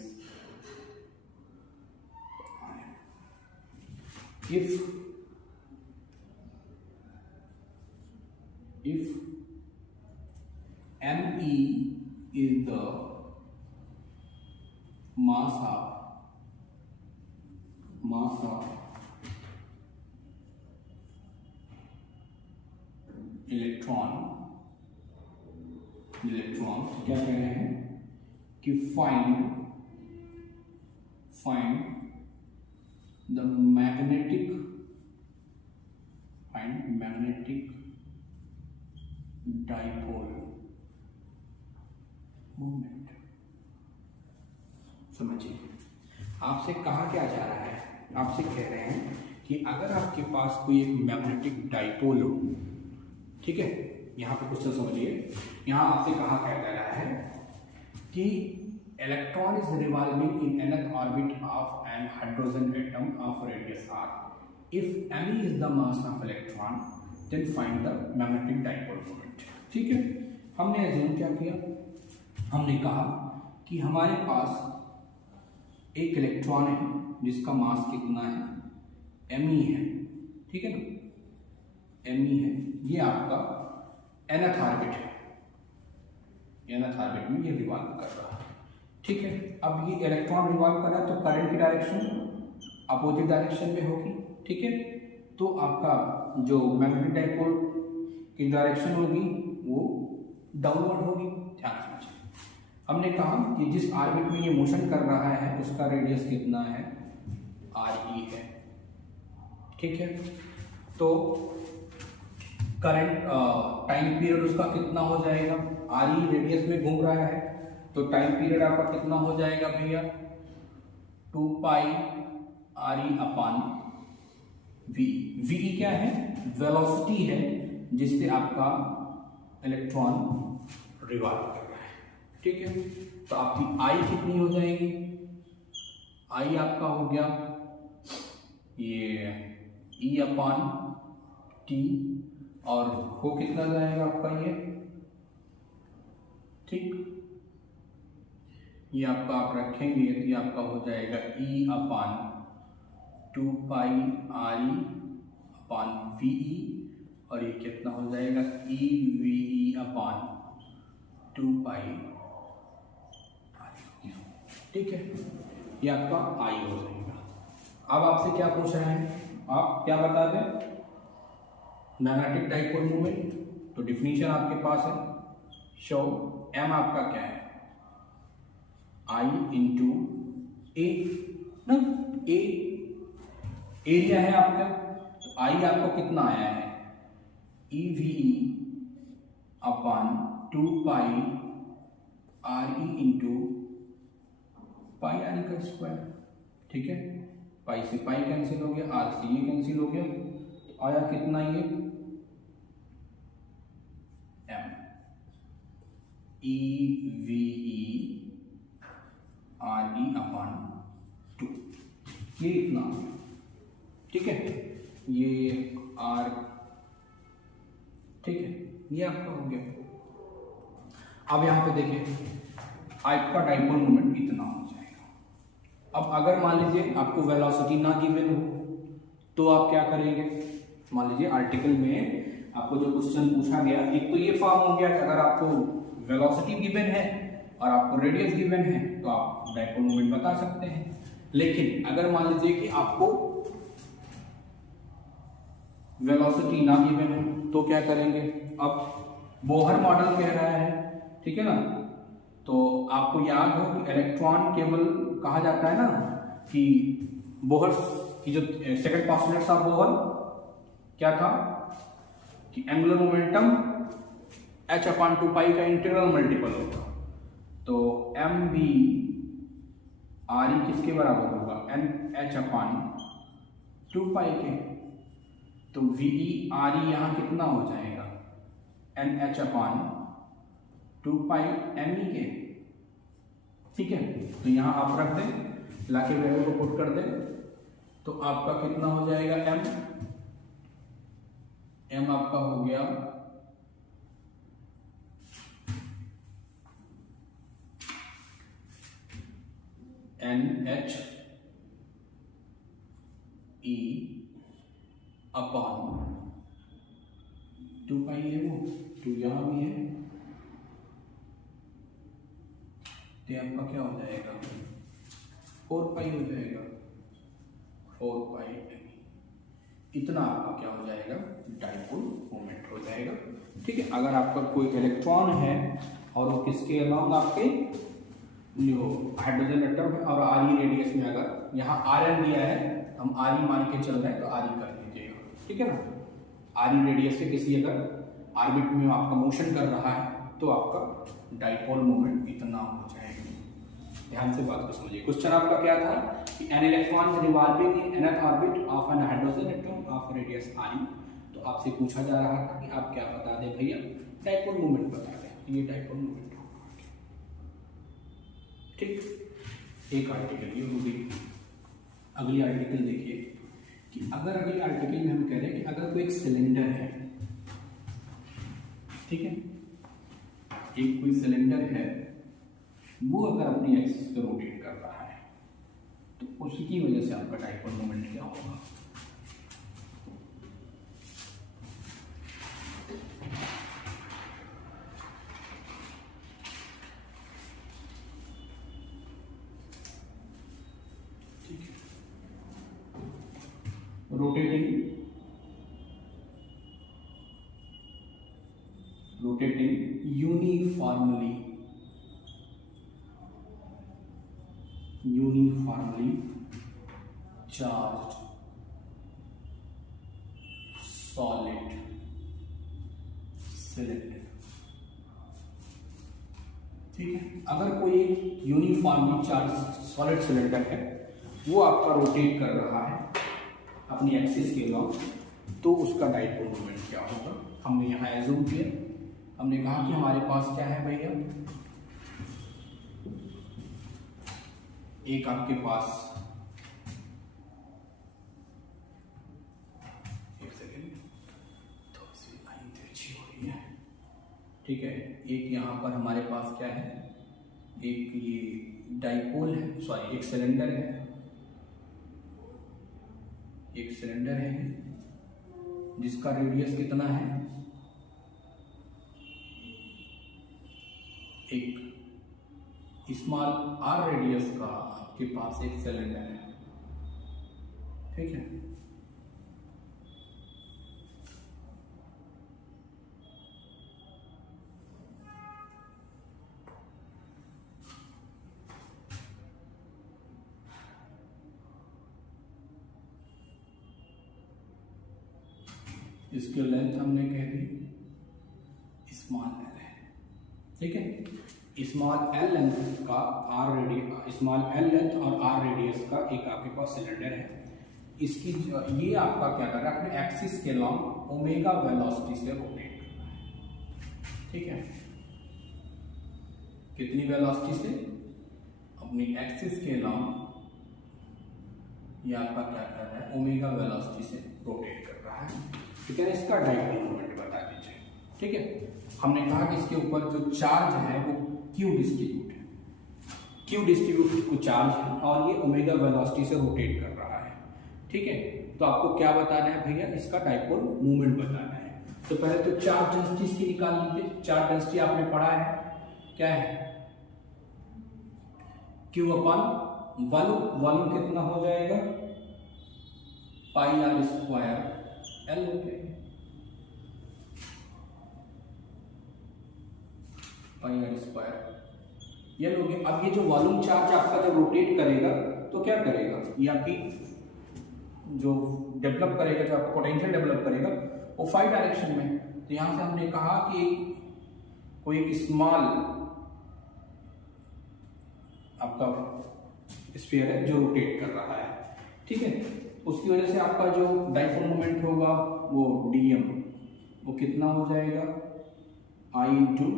if me is the mass of electron क्या कह रहे हैं कि find the magnetic dipole moment। समझिए, आपसे कहा क्या जा रहा है, आपसे कह रहे हैं कि अगर आपके पास कोई एक मैग्नेटिक डाइपोल हो, ठीक है, यहाँ पे क्वेश्चन समझिए, यहाँ आपसे कहा क्या जा रहा है कि electron is revolving in nth orbit of an hydrogen atom of radius r. If m is the mass of electron, then find the magnetic dipole moment। ठीक है, हमने assume क्या किया, हमने कहा कि हमारे पास एक इलेक्ट्रॉन है जिसका मास कितना है me है, ठीक है ना, me है, ये आपका nth ऑर्बिट है, nth ऑर्बिट में ये रिवॉल्व कर रहा है, ठीक है। अब ये इलेक्ट्रॉन रिवॉल्व कर रहा है तो करंट की डायरेक्शन अपोजिट डायरेक्शन में होगी, ठीक है। तो आपका जो मैग्नेटिक डाइपोल की डायरेक्शन होगी वो डाउनवर्ड होगी, ध्यान समझिए। हमने कहा कि जिस ऑर्बिट में ये मोशन कर रहा है उसका रेडियस कितना है RE है, ठीक है। तो करंट टाइम पीरियड उसका कितना हो जाएगा, RE रेडियस में घूम रहा है तो टाइम पीरियड आपका कितना हो जाएगा भैया, 2 पाई RE अपान V। V क्या है, वेलोसिटी है जिससे आपका इलेक्ट्रॉन रिवॉल्व कर रहा है, ठीक है। तो आपकी I कितनी हो जाएगी, I आपका हो गया ये E अपान T, और वो कितना जाएगा आपका ये, ठीक, ये आपका आप रखेंगे तो ये आपका हो जाएगा E अपान 2 पाई RE अपान VE, और ये कितना हो जाएगा EVE अपान 2 पाई RE, ठीक है। ये आपका I हो जाएगा। अब आपसे क्या पूछ रहा है, आप क्या बता दें, मैग्नेटिक डाइपोल मोमेंट, तो डिफिनीशन आपके पास है, शो M आपका क्या है, I इंटू ए ना, ए एरिया है आपका, तो I आपको कितना आया है, EVE अपान 2 पाई RE इंटू पाई RE का स्क्वायर, ठीक है। पाई से पाई कैंसिल हो गया, R से ये कैंसिल हो गया, तो आया कितना ये M, EVE RE अपान 2, ये इतना, ठीक है। ये R, ठीक है, ये आपका हो गया। अब यहाँ पे देखिए आपका डाइपोल मोमेंट इतना हो जाएगा। अब अगर मान लीजिए आपको वेलोसिटी ना गिवन हो तो आप क्या करेंगे, मान लीजिए आर्टिकल में आपको जो क्वेश्चन पूछा गया, एक तो ये फॉर्म हो गया कि अगर आपको वेलोसिटी गिवन है और आपको रेडियस गिवन है तो आप डाइपोल मोमेंट बता सकते हैं। लेकिन अगर मान लीजिए कि आपको वेलोसिटी ना गिवन है तो क्या करेंगे, अब बोहर मॉडल कह रहा है, ठीक है ना। तो आपको याद हो कि इलेक्ट्रॉन केवल कहा जाता है ना कि बोहर की जो सेकंड पोस्टुलेट ऑफ बोहर क्या था कि एंगुलर मोमेंटम h अपान 2 पाई का इंटीग्रल मल्टीपल होगा, तो एम बी आर ई किसके बराबर होगा, एन एच अपान 2 पाई के, तो वी ई आर ई यहाँ कितना हो जाएगा, एन एच अपान 2 पाई एम ई के, ठीक है। तो यहाँ आप रख दें, लाके वैल्यू को पुट कर दें, तो आपका कितना हो जाएगा एम, एम आपका हो गया एन एच ई अपॉन 2 पाई है, वो 2 यहां भी है, तो आपका क्या हो जाएगा 4 पाई हो जाएगा, 4 पाई इतना आपका क्या हो जाएगा डाइपोल मोमेंट हो जाएगा, ठीक है। अगर आपका कोई इलेक्ट्रॉन है और वो किसके अलोंग आपके जो हाइड्रोजन एटम है और आर ई रेडियस में, अगर यहाँ आर एन दिया है हम आर ई मान के चल रहे हैं तो आर ई कर लीजिएगा, ठीक है ना। आर ई रेडियस से किसी अगर ऑर्बिट में आपका मोशन कर रहा है तो आपका डाइपोल मोमेंट इतना हो जाएगा। ध्यान से बात को समझिए। क्वेश्चन आपका क्या था कि an electron revolving in nth orbit of an hydrogen atom of radius R E, तो आपसे पूछा जा रहा था कि आप क्या बता दें भैया, डाइपोल मोमेंट बता दें, ये डाइपोल मोमेंट होगा, ठीक। एक आर्टिकल ये हो गई। अगली आर्टिकल देखिए कि अगर अगली आर्टिकल में हम कह रहे हैं कि अगर कोई एक सिलेंडर है, ठीक है, एक कोई सिलेंडर है, वो अगर अपनी एक्सिस पे रोटेट कर रहा है तो उसकी वजह से आपका डाइपोल मोमेंट क्या होगा। ठीक है, rotating uniformly charge solid cylinder. ठीक है, अगर कोई यूनिफॉर्मली चार्ज सॉलिड सिलेंडर है वो आपका रोटेट कर रहा है अपनी एक्सिस के अलॉन्ग, तो उसका डाइपोल मोमेंट क्या होगा। हमने यहाँ एज्यूम किया, हमने कहा कि हमारे पास क्या है भैया, एक आपके पास ठीक है, एक यहाँ पर हमारे पास क्या है, एक ये डाइपोल है, सॉरी एक सिलेंडर है, एक सिलेंडर है जिसका रेडियस कितना है, एक स्मॉल आर रेडियस का आपके पास एक सिलेंडर है। ठीक है, इसकी लेंथ हमने कह दी स्मॉल एल है। ठीक है, स्मॉल एल लेंथ का R radius, small L length और आर रेडियस का एक आपके पास सिलेंडर है। इसकी ये आपका क्या कर रहा है, अपने एक्सिस के लॉन्ग ओमेगा वेलोसिटी से रोटेट कर रहा है। ठीक है, कितनी वेलोसिटी से, अपनी एक्सिस के लॉन्ग ये आपका क्या कर रहा है, ओमेगा वेलोसिटी से रोटेट कर रहा है। ठीक है, इसका डाइपोल मोमेंट बता दीजिए। ठीक है, हमने कहा कि इसके ऊपर जो चार्ज है वो क्यू डिस्ट्रीब्यूट है, क्यू डिस्ट्रीब्यूट को चार्ज है और ये ओमेगा वेलोसिटी से रोटेट कर रहा है। ठीक है, तो आपको क्या बताना है भैया, इसका डाइपोल मूवमेंट बताना है। तो पहले तो चार्ज डेंसिटी इसकी निकाल लीजिए। चार्ज डेंसिटी आपने पढ़ा है, क्या है, क्यू अपन वॉल्यूम, वॉल्यूम कितना हो जाएगा, पाई आर स्क्वायर एल हो गया, पाई आर स्क्वायर एल हो गया। अब ये जो वॉल्यूम चार्ज आपका जब रोटेट करेगा तो क्या करेगा, ये आपकी जो डेवलप करेगा, जो आपका पोटेंशियल डेवलप करेगा वो फाई डायरेक्शन में। तो यहां से हमने कहा कि कोई एक स्मॉल आपका स्फीयर है जो रोटेट कर रहा है। ठीक है, उसकी वजह से आपका जो डाइपोल मोमेंट होगा वो dm, वो कितना हो जाएगा, I into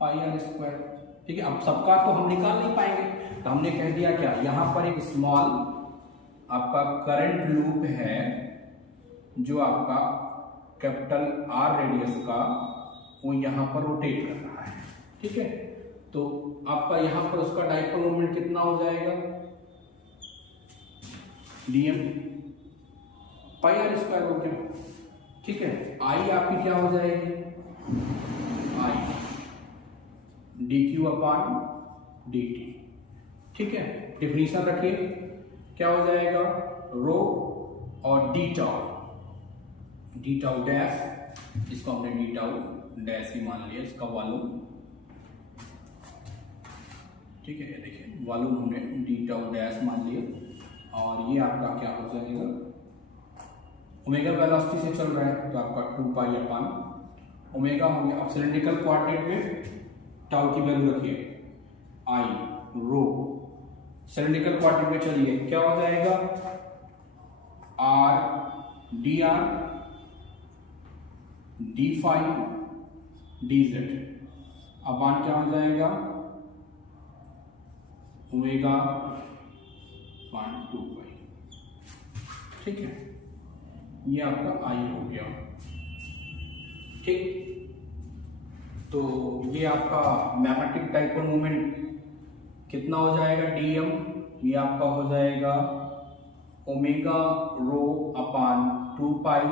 pi R square. ठीक है, अब सबका तो हम निकाल नहीं पाएंगे, तो हमने कह दिया क्या, यहाँ पर एक स्मॉल आपका करंट लूप है जो आपका कैपिटल आर रेडियस का वो यहाँ पर रोटेट कर रहा है। ठीक है, तो आपका यहाँ पर उसका डाइपोल मोमेंट कितना हो जाएगा, dm पाई आर स्क्वायर हो गया। ठीक है, I आपकी क्या हो जाएगी, I dq अपॉन dt। ठीक है, डिफिनीशन रखिए, क्या हो जाएगा, रो और डी टाउ डैश, इसको हमने डी टाउ डैश ही मान लिया, इसका वॉल्यूम। ठीक है, देखिए वॉल्यूम हमने डी टाउ डैश मान लिया और ये आपका क्या हो जाएगा, ओमेगा वेलोसिटी से चल रहा है तो आपका 2 पाई अपॉन ओमेगा हो गया। अब सिलेंड्रिकल कोऑर्डिनेट में टाउ की वैल्यू रखिए, आई रो, सिलेंड्रिकल कोऑर्डिनेट में चलिए क्या हो जाएगा, R D R D phi D Z upon क्या हो जाएगा, ओमेगा 2 पाई। ठीक है, ये आपका आई हो गया। ठीक, तो ये आपका मैग्नेटिक डाइपोल मोमेंट कितना हो जाएगा, dm, ये आपका हो जाएगा ओमेगा रो अपान 2 पाई।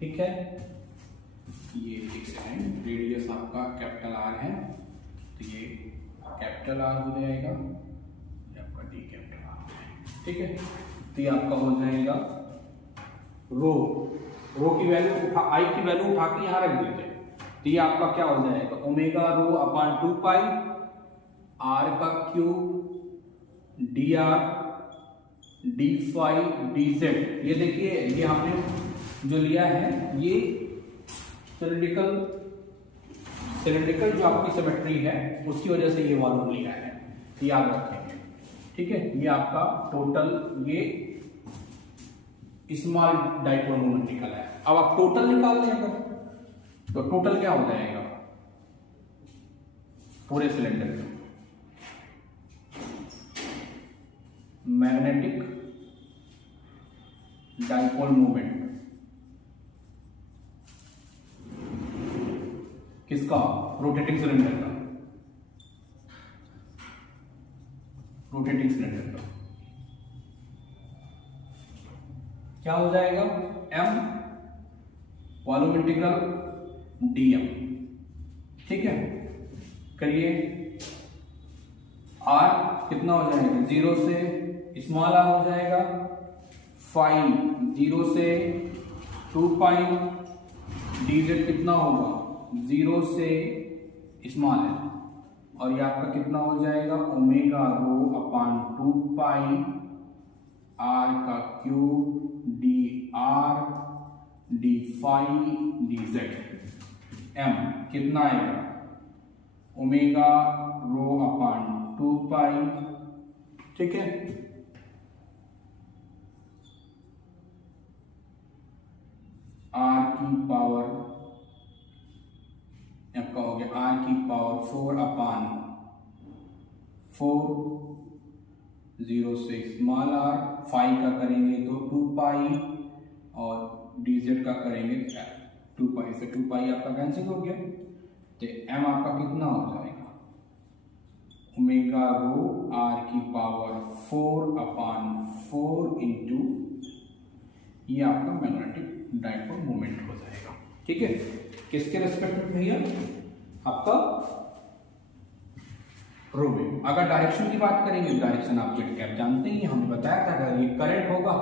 ठीक है, ये एक सेकेंड, रेडियस आपका कैपिटल आर है तो ये कैपिटल आर हो जाएगा, ये आपका डी कैपिटल आर है। ठीक है, तो ये आपका हो जाएगा रो की वैल्यू उठा, आई की वैल्यू उठा के यहाँ रख देते हैं, तो ये आपका क्या हो जाएगा, omega rho upon 2 pi R का cube D R D phi D Z. ये देखिए, ये आपने जो लिया है ये सिलिंड्रिकल जो आपकी सिमेट्री है उसकी वजह से ये वॉल्यूम लिया है, याद रखेंगे। ठीक है, ये आपका टोटल ये स्मॉल डाइपोल मोमेंट निकला है। अब आप टोटल निकाल दें अगर, तो टोटल क्या हो जाएगा पूरे सिलेंडर में, मैग्नेटिक डाइपोल मोमेंट किसका, रोटेटिंग सिलेंडर का, रोटेटिंग सिलेंडर का क्या हो जाएगा, m वॉल्यूम इंटीग्रल dm। ठीक है, करिए, r कितना हो जाएगा, 0 से स्मॉल r हो जाएगा, फाई 0 से 2 पाई, dz कितना होगा 0 से स्मॉल है, और ये आपका कितना हो जाएगा omega rho upon 2 pi r का cube D R D phi D Z. m कितना आएगा ओमेगा रो अपान 2 पाई। ठीक है, r की पावर आपका हो गया r की पावर 4 अपान 4, 0 से स्मॉल r, फाई का करेंगे तो 2 पाई और dz का करेंगे 2 पाई से 2 पाई आपका कैंसिल हो गया, तो m आपका कितना हो जाएगा ओमेगा रो r की पावर 4 अपान 4 इंटू ये आपका मैग्नेटिक डाइपोल मोमेंट हो जाएगा। ठीक है, किसके रेस्पेक्ट में भैया, आपका रो में। अगर डायरेक्शन की बात करेंगे, डायरेक्शन आप जेड कैप जानते ही, हमने बताया था अगर ये करंट होगा,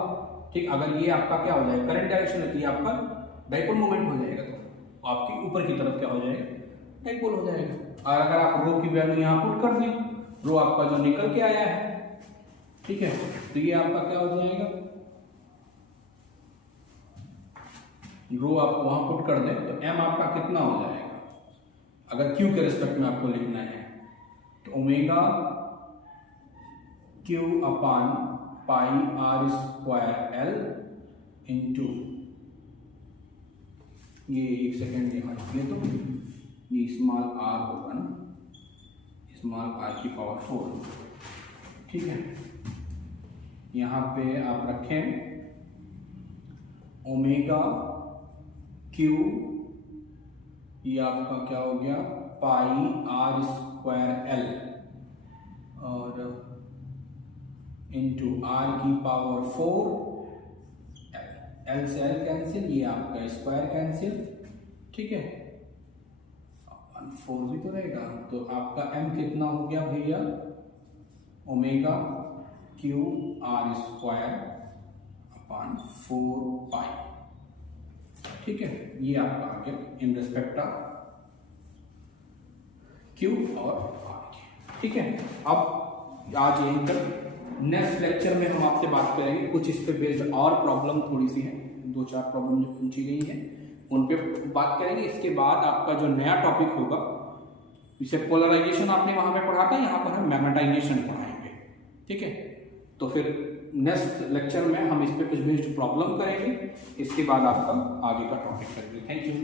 ठीक, अगर ये आपका क्या हो जाएगा करंट डायरेक्शन है तो ये आपका डाइपोल मोमेंट हो जाएगा, तो आपकी ऊपर की तरफ क्या हो जाएगा डाइपोल हो जाएगा। और अगर आप रो की वैल्यू यहाँ पुट कर दें, रो आपका जो निकल के आया है, ठीक है, तो ये आपका क्या हो जाएगा, रो आप वहां पुट कर दें तो m आपका कितना हो जाएगा, अगर q के रिस्पेक्ट में आपको लिखना है तो ओमेगा q अपान पाई r स्क्वायर l इंटू ये, एक सेकेंड यहाँ लिखिए, तो ये स्मॉल r होगा ना, स्मॉल r की पावर 4। ठीक है, यहाँ पे आप रखें ओमेगा क्यू, ये आपका क्या हो गया पाई r स्क्वायर l और इंटू r की पावर 4, l से l कैंसिल, ये आपका स्क्वायर कैंसिल। ठीक है, 4 भी तो रहेगा, तो आपका m कितना हो गया भैया omega cube r square upon 4 पाई। ठीक है, ये आपका आ गया इन रेस्पेक्ट ऑफ क्यू और आर। ठीक है, अब आज यहीं तक, नेक्स्ट लेक्चर में हम आपसे बात करेंगे कुछ इस पे बेस्ड और प्रॉब्लम थोड़ी सी है, 2-4 प्रॉब्लम जो पूछी गई हैं उन पे बात करेंगे। इसके बाद आपका जो नया टॉपिक होगा, इसे पोलराइजेशन आपने वहां पे पढ़ा था, यहाँ पर हम मैग्नेटाइजेशन पढ़ाएंगे। ठीक है, तो फिर नेक्स्ट लेक्चर में हम इस पे कुछ बेस्ड प्रॉब्लम करेंगे, इसके बाद आपका आगे का टॉपिक करेंगे। Thank you.